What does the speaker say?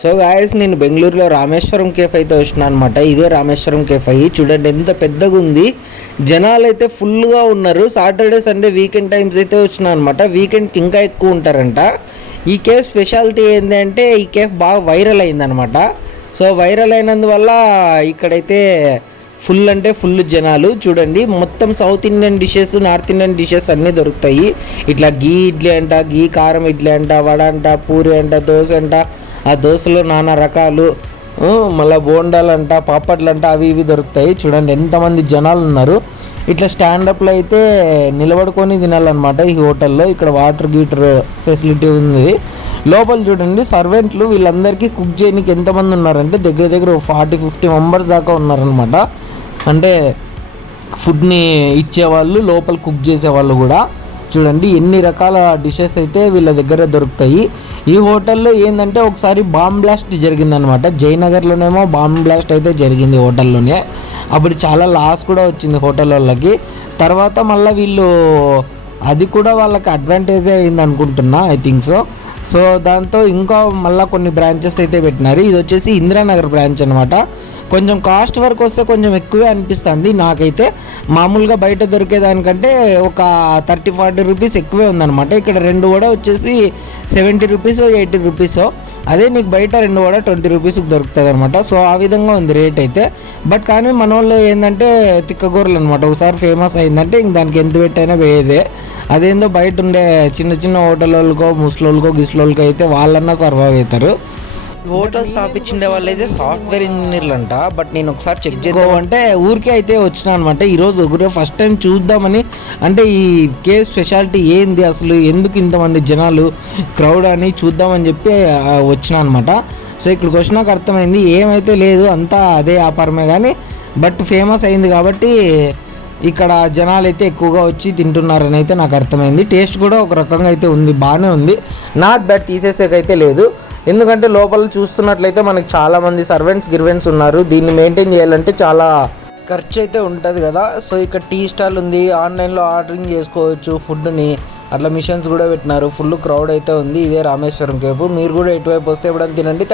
So guys నేను బెంగళూరులో Rameswaram cafe అయితే వచ్చిన అనమాట. ఇదే రామేశ్వరం కేఫ్ అయ్యి చూడండి ఎంత పెద్దగా ఉంది. జనాలు అయితే ఫుల్గా ఉన్నారు. సాటర్డే సండే వీకెండ్ టైమ్స్ అయితే వచ్చిన అనమాట. వీకెండ్కి ఇంకా ఎక్కువ ఉంటారంట. ఈ కేఫ్ స్పెషాలిటీ ఏంటి అంటే ఈ కేఫ్ బాగా వైరల్ అయిందనమాట. సో వైరల్ అయినందువల్ల ఇక్కడైతే ఫుల్ అంటే ఫుల్ జనాలు చూడండి. మొత్తం south Indian dishes, north Indian dishes అన్నీ దొరుకుతాయి. ఇట్లా గీ ఇడ్లీ అంట, గీ కారం ఇడ్లీ అంట, వడ అంట, పూరి అంట, దోశ అంట, ఆ దోశలో నానా రకాలు, మళ్ళీ బోండాలు అంట, పాపడ్లు అంట, అవి ఇవి దొరుకుతాయి. చూడండి ఎంతమంది జనాలు ఉన్నారు. ఇట్లా స్టాండప్లో అయితే నిలబడుకొని తినాలన్నమాట ఈ హోటల్లో. ఇక్కడ వాటర్ గీటర్ ఫెసిలిటీ ఉంది. లోపల చూడండి సర్వెంట్లు వీళ్ళందరికీ కుక్ చేయడానికి ఎంతమంది ఉన్నారంటే దగ్గర దగ్గర 40-50 మెంబర్స్ దాకా ఉన్నారనమాట. అంటే ఫుడ్ని ఇచ్చేవాళ్ళు, లోపల కుక్ చేసేవాళ్ళు కూడా. చూడండి ఎన్ని రకాల డిషెస్ అయితే వీళ్ళ దగ్గర దొరుకుతాయి. ఈ హోటల్లో ఏంటంటే ఒకసారి బాంబ్ బ్లాస్ట్ జరిగిందనమాట. జయనగర్లోనేమో బాంబ్ బ్లాస్ట్ అయితే జరిగింది హోటల్లోనే. అప్పుడు చాలా లాస్ కూడా వచ్చింది హోటల్ వాళ్ళకి. తర్వాత మళ్ళీ వీళ్ళు అది కూడా వాళ్ళకి అడ్వాంటేజే అయింది అనుకుంటున్నా, ఐ థింక్ సో. సో దాంతో ఇంకా మళ్ళీ కొన్ని బ్రాంచెస్ అయితే పెట్టినారు. ఇది వచ్చేసి ఇందిరానగర్ బ్రాంచ్ అనమాట. కొంచెం కాస్ట్ వరకు వస్తే కొంచెం ఎక్కువే అనిపిస్తుంది నాకైతే. మామూలుగా బయట దొరికేదానికంటే ఒక 30-40 రూపీస్ ఎక్కువే ఉందన్నమాట. ఇక్కడ 2 వడ వచ్చేసి 70 రూపీస్ 80 రూపీస్. అదే నీకు బయట 2 వడ 20 రూపీస్కి దొరుకుతుంది అనమాట. సో ఆ విధంగా ఉంది రేట్ అయితే. బట్ కానీ మన వాళ్ళు ఏంటంటే తిక్కగూరలు అనమాట. ఒకసారి ఫేమస్ అయిందంటే ఇంక దానికి ఎంత పెట్టైనా వేయదే. అదేందో బయట ఉండే చిన్న చిన్న హోటల్ వాళ్ళకో, ముసలోళ్ళకో, గిస్లోళ్ళకో అయితే వాళ్ళన్నా సర్వైవ్ అవుతారు. హోటల్ స్థాపించిండే వాళ్ళు అయితే సాఫ్ట్వేర్ ఇంజనీర్లు అంట. బట్ నేను ఒకసారి చెక్ చేసుకోమంటే ఊరికే అయితే వచ్చినా అనమాట. ఈరోజు ఒకరు ఫస్ట్ టైం చూద్దామని, అంటే ఈ కేఫ్ స్పెషాలిటీ ఏంది అసలు, ఎందుకు ఇంతమంది జనాలు క్రౌడ్ అని చూద్దామని చెప్పి వచ్చినా అనమాట. సో ఇక్కడికి వచ్చినాక అర్థమైంది ఏమైతే లేదు, అంతా అదే వ్యాపారమే. కానీ బట్ ఫేమస్ అయింది కాబట్టి ఇక్కడ జనాలు అయితే ఎక్కువగా వచ్చి తింటున్నారని అయితే నాకు అర్థమైంది. టేస్ట్ కూడా ఒక రకంగా అయితే ఉంది, బాగానే ఉంది, నాట్ బ్యాడ్, తీసేసేకైతే లేదు. ఎందుకంటే లోపల చూస్తున్నట్లయితే మనకి చాలామంది సర్వెంట్స్ ఉన్నారు. దీన్ని మెయింటైన్ చేయాలంటే చాలా ఖర్చు అయితే ఉంటుంది కదా. సో ఇక్కడ టీ స్టాల్ ఉంది, ఆన్లైన్లో ఆర్డరింగ్ చేసుకోవచ్చు ఫుడ్ని. అట్లా మిషన్స్ కూడా పెట్టినారు. ఫుల్ క్రౌడ్ అయితే ఉంది. ఇదే రామేశ్వరం కేఫ్. మీరు కూడా ఇటువైపు వస్తే ఎప్పుడైనా తినండి.